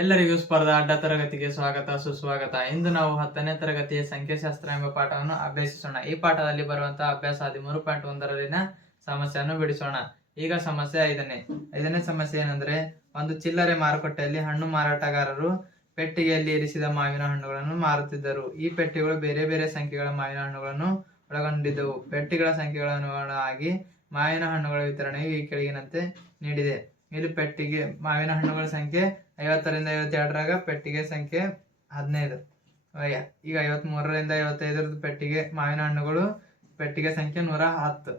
ಎಲ್ಲರಿಗೂ ಸ್ಪರ್ಧಾ ಅಡ್ಡ ತರಗತಿಗೆ ಸ್ವಾಗತ ಸುಸ್ವಾಗತ. ಇಂದು ನಾವು 10ನೇ ತರಗತಿಯ ಸಂಖ್ಯಾಶಾಸ್ತ್ರ ಎಂಬ ಪಾಠವನ್ನು ಅಭ್ಯಸಿಸೋಣ. ಈ ಪಾಠದಲ್ಲಿ ಬರುವಂತಹ ಅಭ್ಯಾಸ 13.1ರಲ್ಲಿನ ಸಮಸ್ಯೆಯನ್ನು ಬಿಡಿಸೋಣ. ಈಗ ಸಮಸ್ಯೆ ಐದನೇ ಸಮಸ್ಯೆ ಏನಂದ್ರೆ, ಒಂದು ಚಿಲ್ಲರೆ ಮಾರುಕಟ್ಟೆಯಲ್ಲಿ ಹಣ್ಣು ಮಾರಾಟಗಾರರು ಪೆಟ್ಟಿಗೆಯಲ್ಲಿ ಇರಿಸಿದ ಮಾವಿನ ಹಣ್ಣುಗಳನ್ನು ಮಾರುತ್ತಿದ್ದರು. ಈ ಪೆಟ್ಟಿಗೆಗಳು ಬೇರೆ ಬೇರೆ ಸಂಖ್ಯೆಗಳ ಮಾವಿನ ಹಣ್ಣುಗಳನ್ನು ಒಳಗೊಂಡಿದ್ದವು. ಪೆಟ್ಟಿಗೆಗಳ ಸಂಖ್ಯೆಗಳ ಅನುಗುಣವಾಗಿ ಮಾವಿನ ಹಣ್ಣುಗಳ ವಿತರಣೆಯು ಈ ಕೆಳಗಿನಂತೆ ನೀಡಿದೆ. ಇಲ್ಲಿ ಪೆಟ್ಟಿಗೆ ಮಾವಿನ ಹಣ್ಣುಗಳ ಸಂಖ್ಯೆ 50ರಿಂದ 52ರಾಗ ಪೆಟ್ಟಿಗೆ ಸಂಖ್ಯೆ 15. ಈಗ 53ರಿಂದ 55 ಪೆಟ್ಟಿಗೆ ಮಾವಿನ ಹಣ್ಣುಗಳು ಪೆಟ್ಟಿಗೆ ಸಂಖ್ಯೆ 110.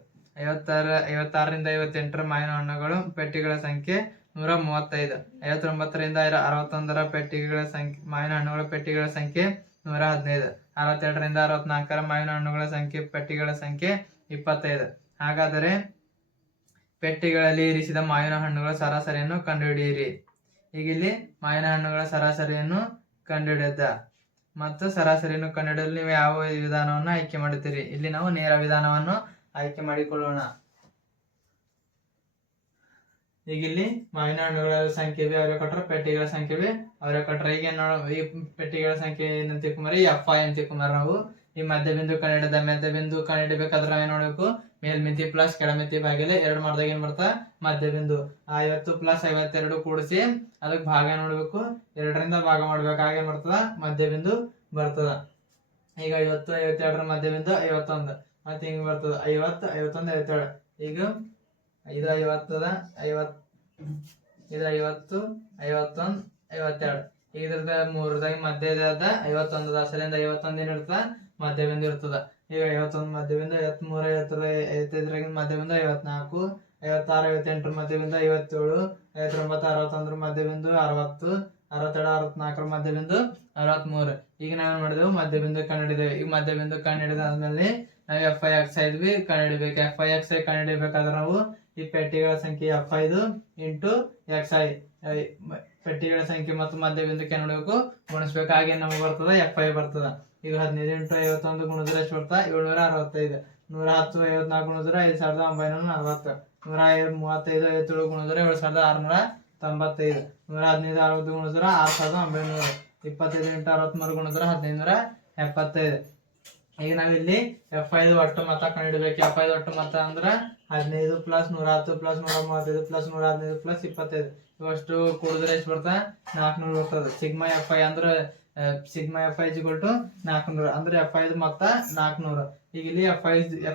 56ರಿಂದ 58ರ ಮಾವಿನ ಹಣ್ಣುಗಳು ಪೆಟ್ಟಿಗೆಗಳ ಸಂಖ್ಯೆ 135. 59ರಿಂದ 61ರ ಪೆಟ್ಟಿಗೆಗಳ ಸಂಖ್ಯೆ ಮಾವಿನ ಹಣ್ಣುಗಳ ಪೆಟ್ಟಿಗೆಗಳ ಸಂಖ್ಯೆ 115. 62ರಿಂದ 64ರ ಮಾವಿನ ಹಣ್ಣುಗಳ ಸಂಖ್ಯೆ ಪೆಟ್ಟಿಗೆಗಳ ಸಂಖ್ಯೆ 25. ಹಾಗಾದರೆ ಪೆಟ್ಟಿಗೆಗಳಲ್ಲಿ ಇರಿಸಿದ ಮಾವಿನ ಹಣ್ಣುಗಳ ಸರಾಸರಿಯನ್ನು ಕಂಡುಹಿಡಿಯಿರಿ. ಈಗ ಇಲ್ಲಿ ಮಾವಿನ ಹಣ್ಣುಗಳ ಸರಾಸರಿಯನ್ನು ಕಂಡುಹಿಡಿದ ಮತ್ತು ಸರಾಸರಿಯನ್ನು ಕಂಡುಹಿಡಿಯಲು ನೀವು ಯಾವ ವಿಧಾನವನ್ನು ಆಯ್ಕೆ ಮಾಡುತ್ತೀರಿ? ಇಲ್ಲಿ ನಾವು ನೇರ ವಿಧಾನವನ್ನು ಆಯ್ಕೆ ಮಾಡಿಕೊಳ್ಳೋಣ. ಈಗ ಇಲ್ಲಿ ಮಾವಿನ ಹಣ್ಣುಗಳ ಸಂಖ್ಯೆ ಅವರೇ ಕೊಟ್ಟರೆ ಪೆಟ್ಟಿಗೆಗಳ ಸಂಖ್ಯೆ ಅವರೇ ಕೊಟ್ಟರೆ. ಈಗ ಈ ಪೆಟ್ಟಿಗೆಗಳ ಸಂಖ್ಯೆ ಏನಂತ ತಿಳ್ಕೊಂಬರಿ, FI ಅಂತ ತಿಳ್ಕೊಂಬಾರ. ನಾವು ಈ ಮಧ್ಯಬಿಂದು ಕಂಡುಹಿಡಬೇಕಾದ್ರೆ ನಾವೇನ್ ನೋಡ್ಬೇಕು, ಮೇಲ್ಮಿತಿ ಪ್ಲಸ್ ಕೆಳಮಿತಿ ಭಾಗಿಲೆ 2 ಮಾಡಿದಾಗ ಏನ್ ಬರ್ತಾ ಮಧ್ಯಬಿಂದು. 50 ಪ್ಲಸ್ 52 ಕೂಡಿಸಿ ಅದಕ್ಕೆ ಭಾಗ ನೋಡ್ಬೇಕು, 2ರಿಂದ ಭಾಗ ಮಾಡ್ಬೇಕು, ಹಾಗೆ ಬರ್ತದ ಮಧ್ಯಬಿಂದು ಬರ್ತದ. ಈಗ 50 52ರ ಮಧ್ಯಬಿಂದು 51 ಮತ್ತೆ ಹಿಂಗ್ ಬರ್ತದ 50 51 52. ಈಗ ಇದು 50 50 ಇದು 50 51 52. ಇದ್ರದ ಮೂರದಾಗ ಮಧ್ಯದ 51 ಅಸಲಿಂದ 51 ಏನಿರ್ತದ ಮಧ್ಯಬಿಂದು ಇರ್ತದ. ಈಗ 51 ಮಧ್ಯಬಿಂದು, 53 55 ಮಧ್ಯಬಿಂದು 54, 56 58 ಮಧ್ಯಬಿಂದು 57, 59 61 ಮಧ್ಯಬಿಂದು 60, 62 64 ಮಧ್ಯಬಿಂದು 63. ಈಗ ನಾವೇನ್ ಮಾಡಿದೆವು, ಮಧ್ಯಬಿಂದು ಕಂಡುಹಿಡಿದೇವೆ. ಈಗ ಮಧ್ಯಬಿಂದು ಕಂಡುಹಿಡಿದಾದ್ಮೇಲೆ ನಾವು FI XI ಕಂಡುಹಿಡಿಬೇಕು. FI ಕಂಡುಹಿಡಿಬೇಕಾದ್ರೆ ನಾವು ಈ ಪೆಟ್ಟಿಗೆಗಳ ಸಂಖ್ಯೆ F5 ಇಂಟು XI ಪೆಟ್ಟಿಗೆಗಳ ಸಂಖ್ಯೆ ಮತ್ತು ಮಧ್ಯಬಿಂದುಕ್ಕೆ ನೋಡಬೇಕು, ಗುಣಿಸ್ಬೇಕು. ಹಾಗೆ ನಮಗೆ ಬರ್ತದ FI ಬರ್ತದ. ಈಗ 15 ಇಂಟು 51 ಗುಣಿದ್ರೆ ಎಷ್ಟು ಬರ್ತಾ 765. 110 54 ಗುಣಿದ್ರೆ 5940. 135 57 ಗುಣಿದ್ರೆ 7695. 115 60 ಗುಣಿದ್ರೆ 6900. 25 ಇಂಟು 63 ಗುಣಿದ್ರೆ 1575. ಈಗ ನಾವಿಲ್ಲಿ F5 ಒಟ್ಟು ಮೊತ್ತ ಕಂಡುಹಿಡಬೇಕು. F5 ಒಟ್ಟು ಮೊತ್ತ ಅಂದ್ರೆ 15 ಪ್ಲಸ್ 110 ಪ್ಲಸ್ 135 ಪ್ಲಸ್ 115 ಪ್ಲಸ್ 25 ಇವಷ್ಟು ಕೂಡಿದ್ರೆ ಎಷ್ಟು ಬರ್ತಾ 400 ಬರ್ತದೆ. ಸಿಗ್ಮಾ FI ಅಂದ್ರೆ ಸಿಗ್ಮಾ FI = 400 ಅಂದ್ರೆ F5 ಮೊತ್ತ 400. ಈಗ ಇಲ್ಲಿ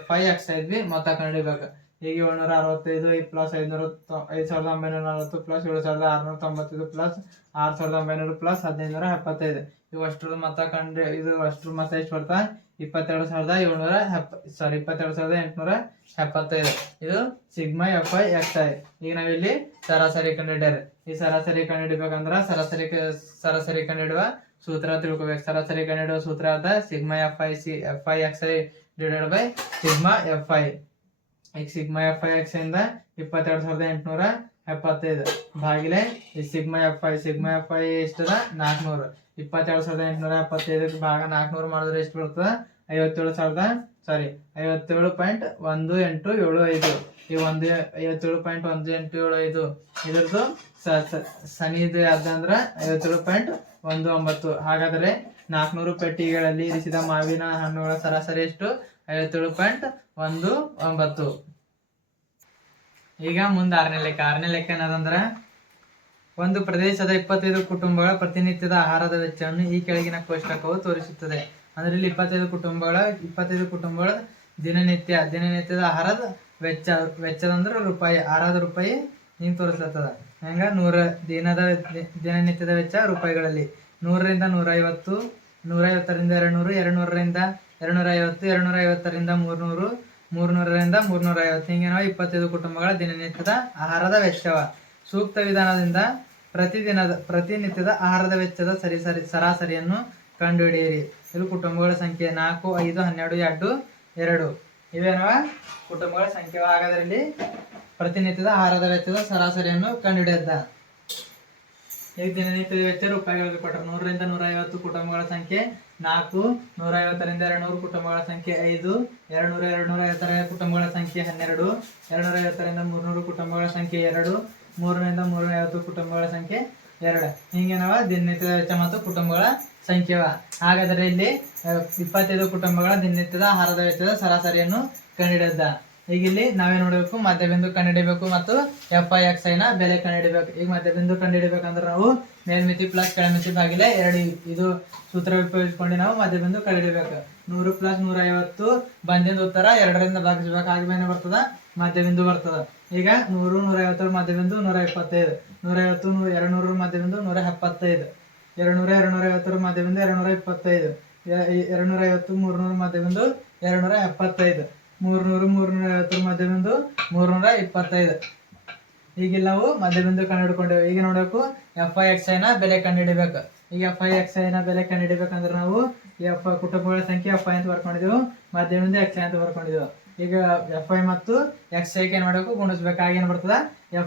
FI XI ಮೊತ್ತ ಕಂಡುಹಿಡಬೇಕು. ಈಗ 765 ಪ್ಲಸ್ 5940 ಪ್ಲಸ್ 7695 ಪ್ಲಸ್ 6900 ಪ್ಲಸ್ 1575 ಇವಷ್ಟರ ಮೊತ್ತ ಕಂಡು ಇದು ಅಷ್ಟರ ಮೊತ್ತ ಎಷ್ಟು ಬರ್ತಾ 22,875. ಇದು ಸಿಗ್ಮಾ FI XI. ಈಗ ನಾವಿಲ್ಲಿ ಸರಾಸರಿ ಕಂಡುಹಿಡಿಯಾರೆ. ಈ ಸರಾಸರಿ ಕಂಡುಹಿಡಿಬೇಕಂದ್ರ ಸರಾಸರಿ ಕಂಡುಹಿಡುವ ಸೂತ್ರ ತಿಳ್ಕೊಬೇಕು. ಸರಾಸರಿ ಕಂಡುಹಿಡುವ ಸೂತ್ರ ಅದ sigma FI XI divided by sigma FI. ಈಗ ಸಿಗ್ಮಾ FI XI ಇಂದ 22,875 ಭಾಗಿಲೆ ಈ ಸಿಗ್ಮಾ FI ಎಷ್ಟದ 400. 22,875 ಭಾಗ 400 ಮಾಡಿದ್ರೆ ಎಷ್ಟು ಬರ್ತದ 57.1875. ಈ 57.1875 ಇದ್ರದ್ದು ಸನಿದು ಯಾವ್ದಂದ್ರ 57.19. ಹಾಗಾದ್ರೆ 400 ಪೆಟ್ಟಿಗೆಗಳಲ್ಲಿ ಇರಿಸಿದ ಮಾವಿನ ಹಣ್ಣುಗಳ ಸರಾಸರಿ ಎಷ್ಟು 57.19. ಈಗ ಮುಂದೆ 6ನೇ ಲೆಕ್ಕ ಏನದಂದ್ರ, ಒಂದು ಪ್ರದೇಶದ 25 ಕುಟುಂಬಗಳ ಪ್ರತಿನಿತ್ಯದ ಆಹಾರದ ವೆಚ್ಚವನ್ನು ಈ ಕೆಳಗಿನ ಕೋಷ್ಟಕವು ತೋರಿಸುತ್ತದೆ. ಅಂದ್ರೆ ಇಲ್ಲಿ 25 ಕುಟುಂಬಗಳ ದಿನನಿತ್ಯದ ಆಹಾರದ ವೆಚ್ಚದಂದ್ರೆ ರೂಪಾಯಿ, ಆಹಾರದ ರೂಪಾಯಿ ಹಿಂಗ್ ತೋರಿಸ್ಲತ್ತದ. ಹೆಂಗ 100 ದಿನನಿತ್ಯದ ವೆಚ್ಚ ರೂಪಾಯಿಗಳಲ್ಲಿ 100ರಿಂದ 150, 150ರಿಂದ 200, 200ರಿಂದ 250, 250ರಿಂದ 300, 300ರಿಂದ 350. ಹಿಂಗೆ ನಾವು 25 ಕುಟುಂಬಗಳ ದಿನನಿತ್ಯದ ಆಹಾರದ ವೆಚ್ಚವ ಸೂಕ್ತ ವಿಧಾನದಿಂದ ಪ್ರತಿನಿತ್ಯದ ಆಹಾರದ ವೆಚ್ಚದ ಸರಾಸರಿಯನ್ನು ಕಂಡುಹಿಡಿಯಿರಿ. ಇಲ್ಲಿ ಕುಟುಂಬಗಳ ಸಂಖ್ಯೆ 4, 5, 12, 2 ಇವೇನವ ಕುಟುಂಬಗಳ ಸಂಖ್ಯೆ. ಹಾಗಾದ್ರಲ್ಲಿ ಪ್ರತಿನಿತ್ಯದ ಆಹಾರದ ವೆಚ್ಚದ ಸರಾಸರಿಯನ್ನು ಕಂಡುಹಿಡಿಯದ್ದ. ಈಗ ದಿನನಿತ್ಯದ ವೆಚ್ಚ ರೂಪಾಯಿಗಳಲ್ಲಿ ಕೊಟ್ಟರು. 100ರಿಂದ 150 ಕುಟುಂಬಗಳ ಸಂಖ್ಯೆ 4, 150ರಿಂದ 200 ಕುಟುಂಬಗಳ ಸಂಖ್ಯೆ 5, 200 250 ಕುಟುಂಬಗಳ ಸಂಖ್ಯೆ 12, 250ರಿಂದ 300 ಕುಟುಂಬಗಳ ಸಂಖ್ಯೆ 2, 300ರಿಂದ 350 ಕುಟುಂಬಗಳ ಸಂಖ್ಯೆ 2 ಹಿಂಗೇನವ ದಿನನಿತ್ಯದ ವೆಚ್ಚ ಮತ್ತು ಕುಟುಂಬಗಳ ಸಂಖ್ಯೆವ. ಹಾಗಾದರೆ ಇಲ್ಲಿ 25 ಕುಟುಂಬಗಳ ದಿನನಿತ್ಯದ ಆಹಾರದ ವೆಚ್ಚದ ಸರಾಸರಿಯನ್ನು ಕಂಡುಹಿಡಿದ. ಈಗ ಇಲ್ಲಿ ನಾವೇನ್ ನೋಡಬೇಕು, ಮಧ್ಯಬಿಂದು ಕಂಡುಹಿಡಿಬೇಕು ಮತ್ತು FI/XI ನ ಬೆಲೆ ಕಂಡುಹಿಡಿಬೇಕು. ಈಗ ಮಧ್ಯಬಿಂದು ಕಂಡುಹಿಡಿಬೇಕಂದ್ರೆ ನಾವು ಮೇಲ್ಮಿತಿ ಪ್ಲಸ್ ಕೆಳಮಿತಿ ಭಾಗಿಲೆ 2 ಇದು ಸೂತ್ರ ಉಪಯೋಗಿಸ್ಕೊಂಡು ನಾವು ಮಧ್ಯಬಿಂದು ಕಂಡುಹಿಡಿಬೇಕು. 100 + 150 ಬಂದಿಂದ ಉತ್ತರ 2ರಿಂದ ಭಾಗಿಸ್ಬೇಕು. ಆಗಮೇಲೆ ಬರ್ತದ ಮಧ್ಯಬಿಂದು ಬರ್ತದ. ಈಗ 100 150 ಮಧ್ಯಬಿಂದು 125, 150 200 ಮಧ್ಯಬಿಂದು 175, 200 250 ಮಧ್ಯಬಿಂದು 225, 250 300 ಮಧ್ಯಬಿಂದು 275, 300 350 ಮಧ್ಯಬಿಂದು 325. ಈಗ ನಾವು ಮಧ್ಯಬಿಂದು ಕಂಡುಹಿಡ್ಕೊಂಡೇವೆ. ಈಗ ನೋಡಬೇಕು FI/XI ನ ಬೆಲೆ ಕಂಡುಹಿಡಿಬೇಕು. ಈಗ FI/XI ನ ಬೆಲೆ ಕಂಡುಹಿಡಿಬೇಕಂದ್ರೆ ನಾವು ಕುಟುಂಬಗಳ ಸಂಖ್ಯೆ FI ಅಂತ ಬರ್ಕೊಂಡಿದ್ದೆವು, ಮಧ್ಯಬಿಂದು XI ಅಂತ ಬರ್ಕೊಂಡಿದ್ದೆವು. ಈಗ FI ಮತ್ತು XI ಏನ್ ಮಾಡಬೇಕು, ಗುಣಿಸ್ಬೇಕು. ಆಗ ಏನ್ ಬರ್ತದ,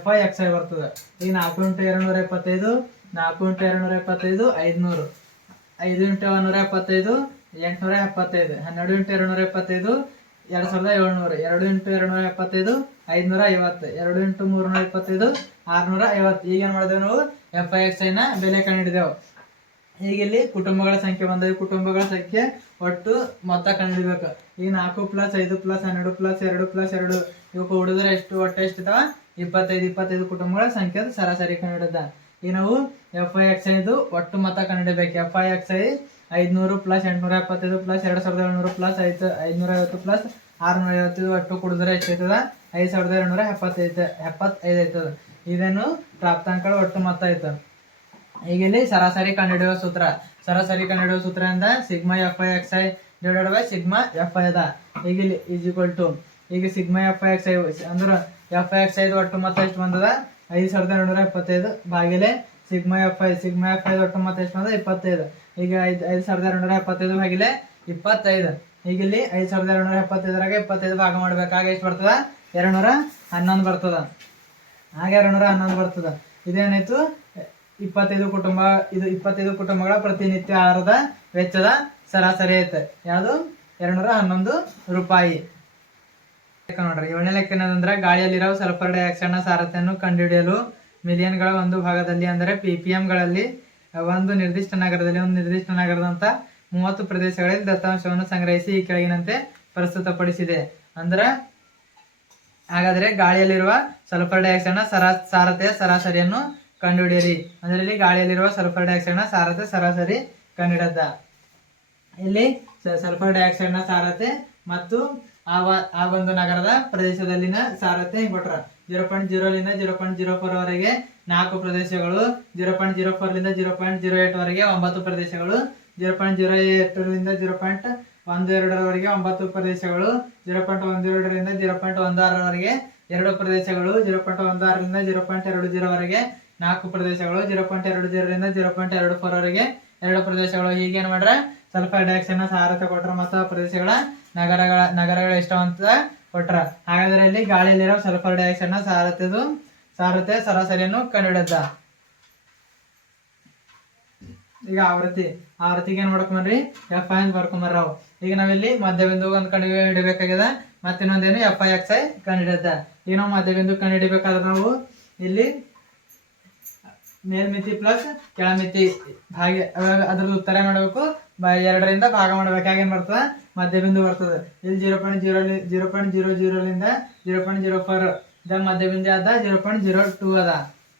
FI/XI ಬರ್ತದ. ಈಗ 4 × 225, 4 × 225 500, 5 × 175 875, 12 × 225 2700, 2 × 275 550, 2 × 325 650. ಈಗ ಏನ್ ಮಾಡಿದೆವು, ನಾವು FI/XI ನ ಬೆಲೆ ಕಂಡುಹಿಡಿದೆವು. ಈಗ ಇಲ್ಲಿ ಕುಟುಂಬಗಳ ಸಂಖ್ಯೆ ಬಂದ. ಕುಟುಂಬಗಳ ಸಂಖ್ಯೆ ಒಟ್ಟು ಮೊತ್ತ ಕಂಡುಹಿಡಿಬೇಕು. ಈಗ 4 + 5 + 12 + 2 + 2 ಇವು ಕೂಡಿದ್ರೆ ಎಷ್ಟು, ಒಟ್ಟು ಎಷ್ಟು ಇದಾವ, 25. 25 ಕುಟುಂಬಗಳ ಸಂಖ್ಯೆ ಸರಾಸರಿ ಕಂಡುಹಿಡಿದ. ಈಗ ನಾವು FI/XI ಒಟ್ಟು ಮೊತ್ತ ಕಂಡುಹಿಡಿಬೇಕು. FI/XI 500 + 875 + 2700 + 550 + 650 ಒಟ್ಟು ಕೂಡಿದ್ರೆ ಎಷ್ಟು ಆಯ್ತದ, 5275 ಆಯ್ತದ. ಇದೇನು ಪ್ರಾಪ್ತಾಂಕಗಳ ಒಟ್ಟು ಮೊತ್ತ ಆಯ್ತು. ಈಗ ಇಲ್ಲಿ ಸರಾಸರಿ ಕಂಡುಹಿಡಿಯುವ ಸೂತ್ರ. ಸರಾಸರಿ ಕಂಡುಹಿಡಿಯುವ ಸೂತ್ರದಿಂದ σFI/XI / σFI ಅದ. ಈಗ ಇಲ್ಲಿ ಈಗ σFI/XI ಅಂದ್ರೆ FI/XI ಒಟ್ಟು ಮೊತ್ತ ಎಷ್ಟು ಬಂದದ, 5275 ಭಾಗಿಲೆ σFI. σFI ಒಟ್ಟು ಮೊತ್ತ ಎಷ್ಟು ಬಂದ, 25. ಈಗ 5275 ಭಾಗಿಲೆ 25. ಈಗ ಇಲ್ಲಿ 5275 25 ಭಾಗ ಮಾಡ್ಬೇಕಾಗ ಎಷ್ಟು ಬರ್ತದ, 211 ಬರ್ತದ. ಹಾಗೆ 211 ಬರ್ತದ. ಇದೇನಾಯ್ತು, 25 ಕುಟುಂಬ. ಇದು 25 ಕುಟುಂಬಗಳ ಪ್ರತಿನಿತ್ಯ ಆಹಾರದ ವೆಚ್ಚದ ಸರಾಸರಿ ಐತೆ. ಯಾವುದು, 211 ರೂಪಾಯಿ. ನೋಡ್ರಿ 7ನೇ ಲೆಕ್ಕ ಏನಂದ್ರೆ, ಗಾಳಿಯಲ್ಲಿರೋ ಸಲ್ಫರ್ ಡೈಆಕ್ಸೈಡ್ ನ ಸಾರತೆಯನ್ನು ಕಂಡುಹಿಡಿಯಲು ಮಿಲಿಯನ್ಗಳ ಒಂದು ಭಾಗದಲ್ಲಿ ಅಂದರೆ PPM ಗಳಲ್ಲಿ ಒಂದು ನಿರ್ದಿಷ್ಟ ನಗರದಂತ 30 ಪ್ರದೇಶಗಳಲ್ಲಿ ದತ್ತಾಂಶವನ್ನು ಸಂಗ್ರಹಿಸಿ ಈ ಕೆಳಗಿನಂತೆ ಪ್ರಸ್ತುತಪಡಿಸಿದೆ. ಅಂದ್ರೆ ಹಾಗಾದ್ರೆ ಗಾಳಿಯಲ್ಲಿರುವ ಸಲ್ಫರ್ ಡೈಆಕ್ಸೈಡ್ ನ ಸಾರತೆಯ ಸರಾಸರಿಯನ್ನು ಕಂಡುಹಿಡಿಯಿರಿ. ಅಂದ್ರೆ ಇಲ್ಲಿ ಗಾಳಿಯಲ್ಲಿರುವ ಸಲ್ಫರ್ ಡೈಆಕ್ಸೈಡ್ ನ ಸಾರತೆ ಸರಾಸರಿ ಕಂಡುಹಿಡಿದ. ಇಲ್ಲಿ ಸಲ್ಫರ್ ಡೈಆಕ್ಸೈಡ್ ನ ಸಾರತೆ ಮತ್ತು ಆ ಒಂದು ನಗರದ ಪ್ರದೇಶದಲ್ಲಿನ ಸಾರತೆ ಕೊಟ್ರ. 0.0 ರಿಂದ 0.04 ವರೆಗೆ 4 ಪ್ರದೇಶಗಳು, 0.04 ರಿಂದ 0.08 ವರೆಗೆ 9 ಪ್ರದೇಶಗಳು, 0.08 ರಿಂದ 0.12 ವರೆಗೆ 9 ಪ್ರದೇಶಗಳು, 0.12 ರಿಂದ 0.16 ವರೆಗೆ 2 ಪ್ರದೇಶಗಳು, 0.16 ರಿಂದ 0.20 ವರೆಗೆ 4 ಪ್ರದೇಶಗಳು, 0.20 ರಿಂದ 0.24 ವರೆಗೆ 2 ಪ್ರದೇಶಗಳು. ಹೀಗೇನ್ ಮಾಡ್ರ, ಸಲ್ಫರ್ ಡೈಆಕ್ಸೈಡ್ ನ ಸಾರತೆ ಕೊಟ್ರ ಮತ್ತು ಆ ಪ್ರದೇಶಗಳ ನಗರಗಳ ಎಷ್ಟು ಅಂತ ಕೊಟ್ರ. ಹಾಗಾದ್ರೆ ಇಲ್ಲಿ ಗಾಳಿಯಲ್ಲಿರೋ ಸಲ್ಫರ್ ಡೈಆಕ್ಸೈಡ್ ನ ಸಾರತೆ ಸರಾಸರಿಯನ್ನು ಕಂಡುಹಿಡಿದ. ಈಗ ಆವೃತ್ತಿಗೆ ಏನ್ ಮಾಡ್ಕೊಂಡ್ರಿ, FI ಅಂತ ಬರ್ಕೊಂಬರ್ರಿ ನಾವು. ಈಗ ನಾವಿಲ್ಲಿ ಮಧ್ಯಬಿಂದು ಒಂದು ಕಂಡು ಹಿಡಿಬೇಕಾಗ್ಯದ, ಮತ್ತೆ ಇನ್ನೊಂದೇನು FI/XI ಕಂಡುಹಿಡಿದ. ಈಗ ನಾವು ಮಧ್ಯಬಿಂದು ಕಂಡು ಹಿಡಿಬೇಕಾದ್ರೆ ನಾವು ಇಲ್ಲಿ ಮೇಲ್ಮಿತಿ ಪ್ಲಸ್ ಕೆಳಮಿತಿ ಹಾಗೆ ಅದ್ರದ್ದು ಉತ್ತರ ಮಾಡಬೇಕು, 2ರಿಂದ ಭಾಗ ಮಾಡ್ಬೇಕು. ಹಾಗೇನ್ ಬರ್ತದ, ಮಧ್ಯಬಿಂದು ಬರ್ತದೆ. ಇಲ್ಲಿ 0.00 ಲಿಂದ 0.04 ಮಧ್ಯಬಿಂದು ಅದ, 0.02 ಅದ.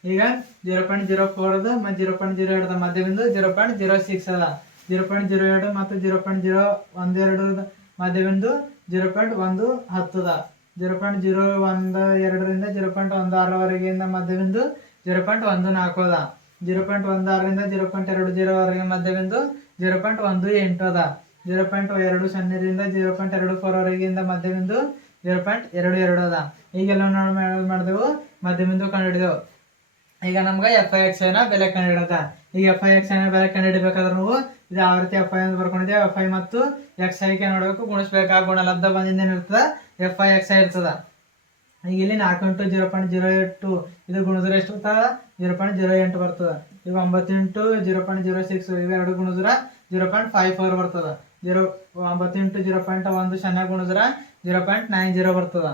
ಈಗ 0.04 ಮತ್ತು 0.02 ಮಧ್ಯಬಿಂದು 0.06 ಅದ. 0.02 ಮತ್ತು 0.012 ಮಧ್ಯಬಿಂದು 0.110 ಅದ. 0.012 ರಿಂದ 0.16 ವರೆಗಿನ ಮಧ್ಯಬಿಂದು 0.14 ಅದ. 0.16 ರಿಂದ 0.20 ವರೆಗೆ ಮಧ್ಯಬಿಂದು 0.18 ಅದ. 0.20 ರಿಂದ 0.24 ವರೆಗಿಂದ ಮಧ್ಯಬಿಂದು 0.22 ಅದ. ಈಗೆಲ್ಲ ನಾವು ಮಾಡಿದೆವು, ಮಧ್ಯಬಿಂದು ಕಂಡುಹಿಡಿದೆವು. ಈಗ ನಮ್ಗೆ FI/XI ನ ಬೆಲೆ ಕಂಡುಹಿಡಿದ. ಈಗ FI/XI ನ ಬೆಲೆ ಕಂಡುಹಿಡಿಬೇಕಾದ್ರೆ ನಾವು ಇದು ಆವೃತ್ತಿ FI ಅಂತ ಬರ್ಕೊಂಡಿದ್ದೇವೆ. FI ಮತ್ತು XI ಗೆ ನೋಡ್ಬೇಕು, ಗುಣಿಸ್ಬೇಕು. ಆ ಗುಣಲಬ್ಧ ಬಂದಿಂದ ಏನಿರ್ತದ, FI/XI ಇರ್ತದ. ಈಗ ಇಲ್ಲಿ 4 × 0.08 ಇದು ಗುಣಿದ್ರೆ ಎಷ್ಟು ಬರ್ತದ, 0.08 ಬರ್ತದ. ಈಗ 9 × 0.06 ಇವೆರಡು ಗುಣಿದ್ರ 0.54 ಬರ್ತದ. 9 × 0.1 ಚೆನ್ನಾಗಿ ಗುಣಿದ್ರ 0.90 ಬರ್ತದ.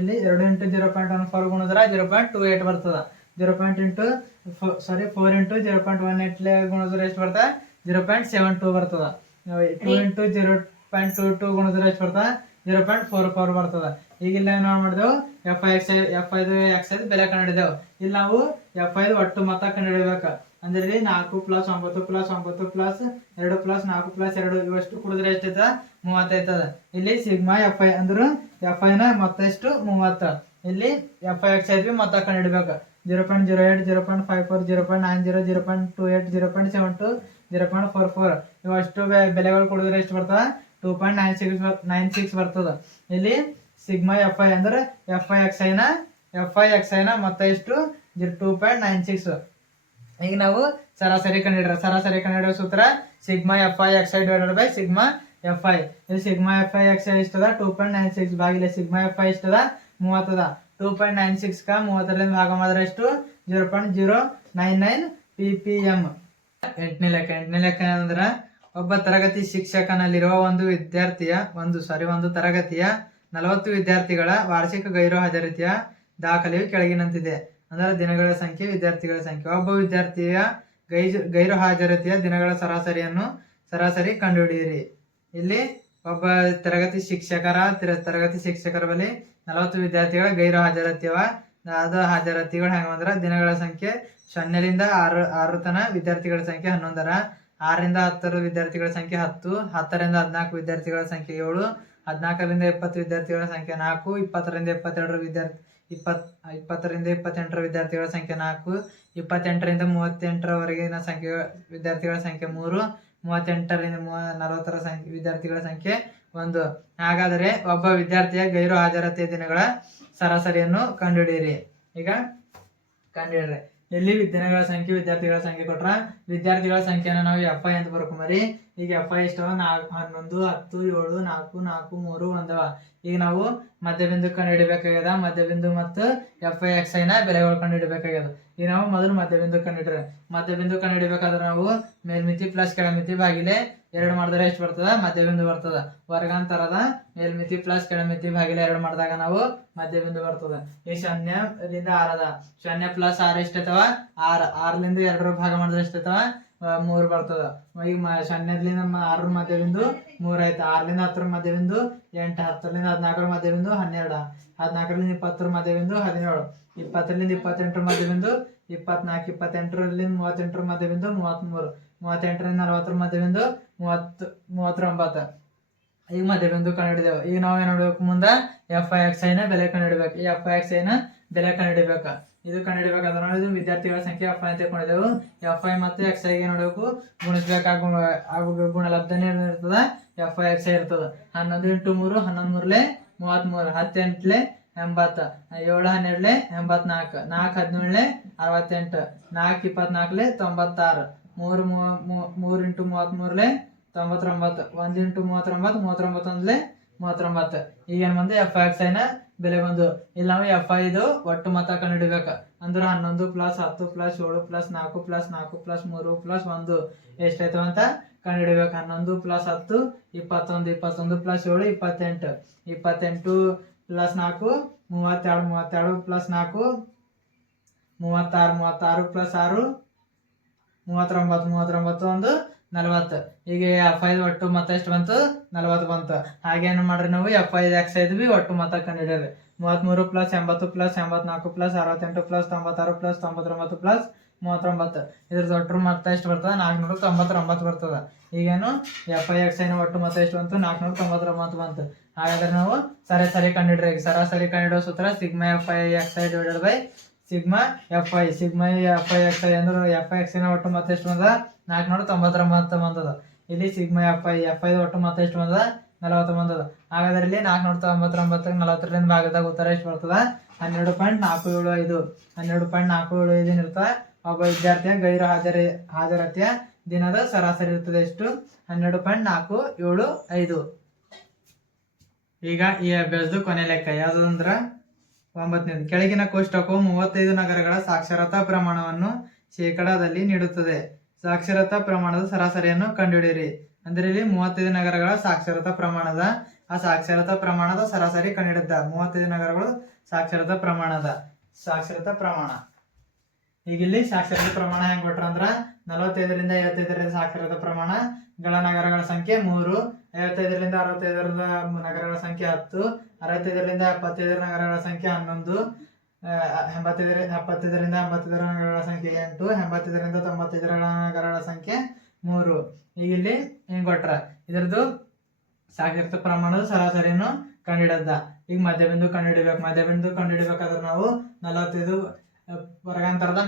ಇಲ್ಲಿ 2 × 0.14 ಗುಣಿದ್ರ 0.28 ಬರ್ತದ. 0.4 ಇಂಟು 0.18 ಗುಣಿಸಿದ್ರೆ ಎಷ್ಟು ಬರ್ತಾ 0.72 ಬರ್ತದ. 2 ಇಂಟು 0.22 ಗುಣಿಸಿದ್ರೆ ಎಷ್ಟು ಬರ್ತಾ 0.44 ಬರ್ತದ. ಈಗ ಇಲ್ಲಿ ನಾವು ಮಾಡಿದೆವು F5 ಬೆಲೆ ಕಂಡಿದ್ದೇವೆ. ಇಲ್ಲಿ ನಾವು F5 ಒಟ್ಟು ಮೊತ್ತ ಕಂಡುಹಿಡಬೇಕು. ಅಂದ್ರೆ ಇಲ್ಲಿ 4 + 9 + 9 + 2 + 4 + 2 ಇವಷ್ಟು ಕೂಡಿದ್ರೆ ಎಷ್ಟೈತ 30 ಐತದ. ಇಲ್ಲಿ ಸಿಗ್ಮಾ F5 ಅಂದ್ರೆ F5 ನ ಮೊತ್ತ ಎಷ್ಟು 30. ಇಲ್ಲಿ F5 ಮೊತ್ತ ಕಂಡುಹಿಡಬೇಕು. 0.08 0.54 0.90 0.28 0.72 0.44 ಇವಷ್ಟು ಬೆಲೆಗಳು ಕೊಡಿದ್ರೆ ಎಷ್ಟು ಬರ್ತದ 2.96 ಬರ್ತದ. ಇಲ್ಲಿ ಸಿಗ್ಮಾ F5 ಅಂದ್ರೆ F5 ನ ಮೊತ್ತ ಎಷ್ಟು 2.96. ಈಗ ನಾವು ಸರಾಸರಿ ಕಂಡುಹಿಡಿಯೋ ಸೂತ್ರ ಸಿಗ್ಮಾ F5 / ಸಿಗ್ಮಾ F5. ಇಲ್ಲಿ ಸಿಗ್ಮಾ F5 ಎಷ್ಟದ 2.96 ಭಾಗಿಲೆ ಸಿಗ್ಮಾ F5 ಎಷ್ಟದ 30 ಅದ. 2.96 ಕ 30ರಿಂದ ಭಾಗ ಮಾಡಿದ್ರೆ ಎಷ್ಟು 0.099 ppm. ಎಂಟನೇ ಲೆಕ್ಕ ಅಂದ್ರೆ ಒಬ್ಬ ತರಗತಿ ಶಿಕ್ಷಕನಲ್ಲಿರುವ ಒಂದು ತರಗತಿಯ 40 ವಿದ್ಯಾರ್ಥಿಗಳ ವಾರ್ಷಿಕ ಗೈರು ಹಾಜರಾತಿಯ ದಾಖಲೆಯು ಕೆಳಗಿನಂತಿದೆ. ಅಂದ್ರೆ ದಿನಗಳ ಸಂಖ್ಯೆ, ವಿದ್ಯಾರ್ಥಿಗಳ ಸಂಖ್ಯೆ. ಒಬ್ಬ ವಿದ್ಯಾರ್ಥಿಯ ಗೈರು ಹಾಜರಾತಿಯ ದಿನಗಳ ಸರಾಸರಿ ಕಂಡುಹಿಡಿಯಿರಿ. ಇಲ್ಲಿ ಒಬ್ಬ ತರಗತಿ ಶಿಕ್ಷಕರ ಬಳಿ 40 ವಿದ್ಯಾರ್ಥಿಗಳ ಗೈರು ಹಾಜರಾತಿಯವ. ಅದು ಹಾಜರಾತಿಗಳು ಹೆಂಗಂದ್ರ ದಿನಗಳ ಸಂಖ್ಯೆ 0ರಿಂದ 6 ತನ ವಿದ್ಯಾರ್ಥಿಗಳ ಸಂಖ್ಯೆ 11, 6ರಿಂದ 10 ವಿದ್ಯಾರ್ಥಿಗಳ ಸಂಖ್ಯೆ 10, 10ರಿಂದ 14 ವಿದ್ಯಾರ್ಥಿಗಳ ಸಂಖ್ಯೆ 7, 14ರಿಂದ 20 ವಿದ್ಯಾರ್ಥಿಗಳ ಸಂಖ್ಯೆ 4, 20ರಿಂದ 28 ವಿದ್ಯಾರ್ಥಿಗಳ ಸಂಖ್ಯೆ 4, 28ರಿಂದ 38ರವರೆಗಿನ ವಿದ್ಯಾರ್ಥಿಗಳ ಸಂಖ್ಯೆ 3, 38ರಿಂದ 40 ವಿದ್ಯಾರ್ಥಿಗಳ ಸಂಖ್ಯೆ 1. ಹಾಗಾದರೆ ಒಬ್ಬ ವಿದ್ಯಾರ್ಥಿಯ ಗೈರು ಹಾಜರಾತಿಯ ದಿನಗಳ ಸರಾಸರಿಯನ್ನು ಕಂಡುಹಿಡಿಯಿರಿ. ಈಗ ಕಂಡುಹಿಡ್ರಿ. ಎಲ್ಲಿ ದಿನಗಳ ಸಂಖ್ಯೆ, ವಿದ್ಯಾರ್ಥಿಗಳ ಸಂಖ್ಯೆ ಕೊಟ್ರ ವಿದ್ಯಾರ್ಥಿಗಳ ಸಂಖ್ಯೆನ ನಾವು F5 ಅಂತ ಬರ್ಕೊಂಬರಿ. ಈಗ F5 ಎಷ್ಟವ 11 10 7 4 4 3 1. ಈಗ ನಾವು ಮಧ್ಯಬಿಂದು ಕಂಡುಹಿಡಬೇಕಾಗ್ಯದ. ಮಧ್ಯಬಿಂದು ಮತ್ತು F5 ನ ಬೆಲೆಗಳು ಕಂಡುಹಿಡಬೇಕಾಗ್ಯದ. ಈಗ ನಾವು ಮೊದಲು ಮಧ್ಯಬಿಂದು ಕಂಡುಹಿಡಬೇಕಾದ್ರೆ ನಾವು ಮೇಲ್ಮಿತಿ ಪ್ಲಸ್ ಕೆಳಮಿತಿ ಭಾಗಿಲೆ 2 ಮಾಡಿದ್ರೆ ಎಷ್ಟು ಬರ್ತದ ಮಧ್ಯಬಿಂದು ಬರ್ತದ. ವರ್ಗಾಂತರದ ಮೇಲ್ಮಿತಿ ಪ್ಲಸ್ ಕೆಳಮಿತಿ ಭಾಗಿಲೆ 2 ಮಾಡಿದಾಗ ನಾವು ಮಧ್ಯಬಿಂದು ಬರ್ತದ. ಈ 0ರಿಂದ 6 ಅದ. 0 + 6 ಎಷ್ಟೈತವ 6. 6ರಿಂದ 2 ಭಾಗ ಮಾಡಿದ್ರೆ ಎಷ್ಟೈತವ 3 ಬರ್ತದ. ಈಗ 0ರಿಂದ 6 ಮಧ್ಯಬಿಂದು 3 ಆಯ್ತು. 6ರಿಂದ 10 ಮಧ್ಯಬಿಂದು 8, 10ರಿಂದ 14 ಮಧ್ಯಬಿಂದು 12, 14ರಿಂದ 20 ಮಧ್ಯಬಿಂದು 17, 20ರಿಂದ 28 ಮಧ್ಯಬಿಂದು 24, 28ರಿಂದ 38 ಮಧ್ಯಬಿಂದು 33, 38ರಿಂದ 40 ಮಧ್ಯಬಿಂದು 39. ಈಗ ಮಧ್ಯಬಿಂದು ಕಂಡುಹಿಡಿದೆವು. ಈಗ ನಾವು ಏನ್ ನೋಡ್ಬೇಕು ಮುಂದೆ F5 ನ ಬೆಲೆ ಕಂಡುಹಿಡಬೇಕು. ಈ F5 ನ ಬೆಲೆ ಕಂಡುಹಿಡಬೇಕು. ಇದು ಕಂಡುಹಿಡಬೇಕಾದ್ರೆ ನಾವು ಇದು ವಿದ್ಯಾರ್ಥಿಗಳ ಸಂಖ್ಯೆ F5 ಅಂತ ತಿಳ್ಕೊಂಡಿದ್ದೆವು. F5 ಮತ್ತು Xi ಗೆ ನೋಡಬೇಕು ಗುಣಿಸ್ಬೇಕಾಗ ಗುಣಲಬ್ಧನೇ ಇರ್ತದ F5 ಇರ್ತದ. 11 × 3 11 × 33, 10 8 80, 7 12 84, 4 17 68, 4 24 96, 3 × 33 99, 1 × 39 39. ಈಗ ಏನ್ ಬಂದು F5 ನ ಬೆಲೆ ಬಂದು. ಇಲ್ಲಿ ನಾವು F5 ಒಟ್ಟು ಮೊತ್ತ ಕಂಡುಹಿಡಬೇಕು. ಅಂದ್ರೆ 11 + 10 + 7 + 4 + 4 + 3 + 1 ಎಷ್ಟಾಯ್ತು ಅಂತ ಕಂಡುಹಿಡಬೇಕು. 11 + 10 21, 21 + 7 28, 28 + 4 32, 32 + 4 36, 36 + 6 39, 39 1 40. ಈಗ F5 ಒಟ್ಟು ಮೊತ್ತ ಎಷ್ಟು ಬಂತು 40 ಬಂತು. ಹಾಗೇನು ಮಾಡ್ರಿ ನಾವು F5 ಒಟ್ಟು ಮೊತ್ತ ಕಂಡುಹಿಡಿಯರಿ. 33 + 80 + 84 + 68 + 96 + 99 + 39. ಇದ್ರ ಒಟ್ಟು ಮೊತ್ತ ಎಷ್ಟು ಬರ್ತದ 499 ಬರ್ತದ. ಈಗೇನು F5 ನ ಒಟ್ಟು ಮೊತ್ತ ಎಷ್ಟು ಬಂತು 499 ಬಂತು. ಹಾಗಾದ್ರೆ ನಾವು ಸರಾಸರಿ ಕಂಡುಹಿಡ್ರಿ. ಸರಾಸರಿ ಕಂಡುಹಿಡೋ ಸೂತ್ರ ಸಿಗ್ಮಾ F5 ಸಿಗ್ಮಾ F5 ಅಂದ್ರೆ F5 ನ ಒಟ್ಟು ಮೊತ್ತ ಎಷ್ಟು ಬಂದ 499 ಬಂದದ. ಇಲ್ಲಿ ಸಿಗ್ಮಾ F5 ಒಟ್ಟು ಮೊತ್ತ ಎಷ್ಟು ಬಂದದ 40 ಬಂದದ. ಹಾಗಾದ್ರೆ ಇಲ್ಲಿ 499 40ರಿಂದ ಭಾಗದಾಗ ಉತ್ತರ ಎಷ್ಟು ಬರ್ತದ 12.475. 12.475 ಇರ್ತದೆ. ಒಬ್ಬ ವಿದ್ಯಾರ್ಥಿಯ ಗೈರು ಹಾಜರಾತಿಯ ದಿನದ ಸರಾಸರಿ ಇರ್ತದೆ ಎಷ್ಟು 12.475. ಈಗ ಈ ಅಭ್ಯಾಸದ ಕೊನೆ ಲೆಕ್ಕ ಯಾವ್ದಂದ್ರ 9ನೇದು. ಕೆಳಗಿನ ಕೋಷ್ಟಕವು 35 ನಗರಗಳ ಸಾಕ್ಷರತಾ ಪ್ರಮಾಣವನ್ನು ಶೇಕಡಾದಲ್ಲಿ ನೀಡುತ್ತದೆ. ಸಾಕ್ಷರತಾ ಪ್ರಮಾಣದ ಸರಾಸರಿಯನ್ನು ಕಂಡುಹಿಡಿಯಿರಿ. ಅಂದ್ರೆ ಇಲ್ಲಿ 35 ನಗರಗಳ ಸಾಕ್ಷರತಾ ಪ್ರಮಾಣದ ಸರಾಸರಿ ಕಂಡುಹಿಡಿದ. 35 ನಗರಗಳು ಸಾಕ್ಷರತಾ ಪ್ರಮಾಣ ಈಗ ಇಲ್ಲಿ ಸಾಕ್ಷರತೆ ಪ್ರಮಾಣ ಹೆಂಗ್ ಕೊಟ್ರ ಅಂದ್ರ 45ರಿಂದ 55 ಸಾಕ್ಷರತಾ ಪ್ರಮಾಣಗಳ ನಗರಗಳ ಸಂಖ್ಯೆ 3, 55ರಿಂದ 65 ನಗರಗಳ ಸಂಖ್ಯೆ 10, 65ರಿಂದ 75 ನಗರಗಳ ಸಂಖ್ಯೆ 11, 75ರಿಂದ 85 ನಗರಗಳ ಸಂಖ್ಯೆ 8, 85ರಿಂದ 95 ನಗರಗಳ ಸಂಖ್ಯೆ 3. ಈಗ ಇಲ್ಲಿ ಹೆಂಗ್ ಕೊಟ್ರ ಇದ್ರದ್ದು ಸಾಕ್ಷರತಾ ಪ್ರಮಾಣದ ಸರಾಸರಿಯನ್ನು ಕಂಡುಹಿಡಿದ. ಈಗ ಮಧ್ಯಬಿಂದು ಕಂಡುಹಿಡಿಬೇಕಾದ್ರೆ ನಾವು 45 ವರ್ಗಾಂತರದ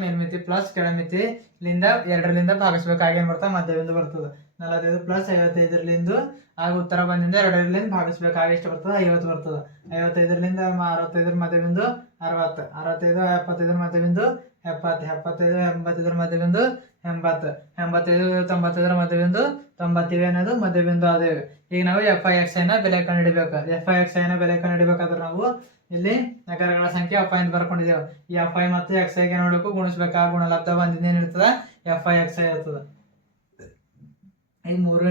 ಮೇಲ್ಮಿತಿ ಪ್ಲಸ್ ಕೆಳಮಿತಿ ಲಿಂದ 2ರಿಂದ ಭಾಗಿಸ್ಬೇಕಾಗಿ ಏನ್ ಬರ್ತದೆ ಮಧ್ಯಬಿಂದು ಬರ್ತದೆ. 45 ಪ್ಲಸ್ 55 ಆಗ ಉತ್ತರ ಬಂದಿಂದ 2ರಿಂದ ಭಾಗಿಸ್ಬೇಕಾಗಿ ಎಷ್ಟು ಬರ್ತದೆ 50 ಬರ್ತದೆ. 55ರಿಂದ 65 ಮಧ್ಯಬಿಂದು 60, 65 75 ಮಧ್ಯಬಿಂದು 70, 75 85 ಮಧ್ಯಬಿಂದು 80, 85 95 ಮಧ್ಯಬಿಂದು 90 ಇವೇನದು ಮಧ್ಯಬಿಂದು ಆದೇವೆ. ಈಗ ನಾವು FIXI ನ ಬೆಲೆ ಕಂಡುಹಿಡಿಬೇಕು. FIXI ನ ಬೆಲೆ ಕಂಡುಹಿಡಿಬೇಕಾದ್ರೆ ನಾವು ಇಲ್ಲಿ ನಗರಗಳ ಸಂಖ್ಯೆ FI ಅಂತ ಬರ್ಕೊಂಡಿದ್ದೇವೆ. ಈ FI ಮತ್ತು XI ಗೆ ನೋಡಬೇಕು ಗುಣಿಸ್ಬೇಕಾ ಗುಣಲಬ್ಧ ಬಂದಿದ್ದು ಏನಿರ್ತದೆ FIXI ಇರ್ತದೆ. ಈಗ 3 ×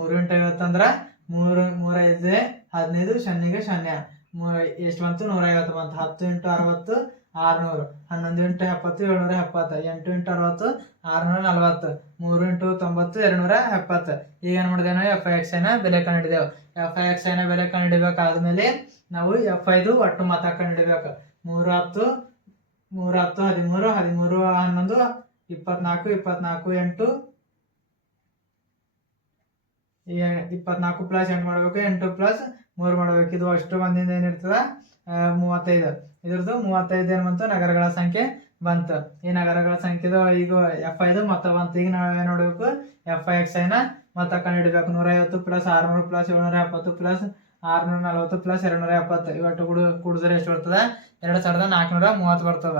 50 ಅಂದ್ರ 3 3 5 15 ಶೂನ್ಯಗೆ ಶೂನ್ಯ ಎಷ್ಟು ಬಂತು 150 ಬಂತು. 10 × 60 600, 11 × 70 770, 8 × 60 640, 3 × 90 270. ಈಗ ಏನ್ ಮಾಡಿದೆ ನಾವು FIXI ನ ಬೆಲೆ ಕಂಡುಹಿಡಿದೆವು. FIXI ನ ಬೆಲೆ ಕಂಡುಹಿಡಿಬೇಕಾದ್ಮೇಲೆ ನಾವು FIದು ಒಟ್ಟು ಮೊತ್ತ ಕಂಡುಹಿಡಿಬೇಕು. 3 10 13 13 11 24 24 8 24 ಪ್ಲಸ್ 8 ಮಾಡಬೇಕು 8 ಪ್ಲಸ್ 3 ಮಾಡಬೇಕು. ಇದು ಅಷ್ಟು ಬಂದಿಂದ ಏನಿರ್ತದ 35. ಇದ್ರದ್ದು 35 ಏನ್ ಬಂತು ನಗರಗಳ ಸಂಖ್ಯೆ ಬಂತು. ಈ ನಗರಗಳ ಸಂಖ್ಯೆದು ಈಗ FIದು ಮೊತ್ತ ಬಂತು. ಈಗ ನಾವೇನ್ ನೋಡ್ಬೇಕು FIXI ನ ಮೊತ್ತ ಕಂಡುಹಿಡಿಬೇಕು. 150 ಪ್ಲಸ್ 600 ಪ್ಲಸ್ 770 ಪ್ಲಸ್ 640 ಪ್ಲಸ್ 270 ಇವತ್ತು ಕೂಡಿದ್ರೆ ಎಷ್ಟು ಬರ್ತದೆ 2430 ಬರ್ತದ.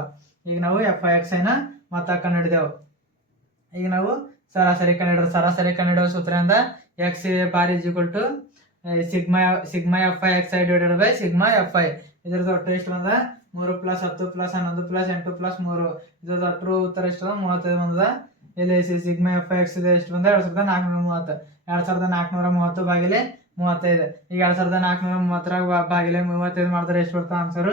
ಈಗ ನಾವು FIXI ನ ಮೊತ್ತ ಕಂಡುಹಿಡಿದೆವು. ಈಗ ನಾವು ಸರಾಸರಿ ಕಂಡುಹಿಡಿಯುವ ಸೂತ್ರದಿಂದ x bar is equal to sigma FIXI divided by sigma FI. ಇದ್ರದ್ದು ಒಟ್ಟು ಎಷ್ಟು ಬಂದ 3 ಪ್ಲಸ್ 10 ಪ್ಲಸ್ 11 ಪ್ಲಸ್ 8 ಪ್ಲಸ್ 3. ಇದ್ರದ್ದು ಒಟ್ಟು ಉತ್ತರ ಎಷ್ಟು 35 ಬಂದದ. ಇಲ್ಲಿ ಸಿಗ್ಮಾ FIXI ಎಷ್ಟು ಬಂದ 2430. 2430 ಬಾಗಿಲೆ 35. ಈಗ 2430 ಬಾಗಿಲೆ 35 ಮಾಡಿದ್ರೆ ಎಷ್ಟು ಬರ್ತಾ ಆನ್ಸರ್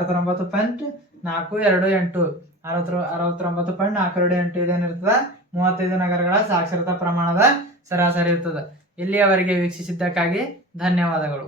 69.428 69.428. ಇದೇನಿರ್ತದ 35 ನಗರಗಳ ಸಾಕ್ಷರತಾ ಪ್ರಮಾಣದ ಸರಾಸರಿ ಇರ್ತದೆ. ಇಲ್ಲಿಯವರೆಗೆ ವೀಕ್ಷಿಸಿದ್ದಕ್ಕಾಗಿ ಧನ್ಯವಾದಗಳು.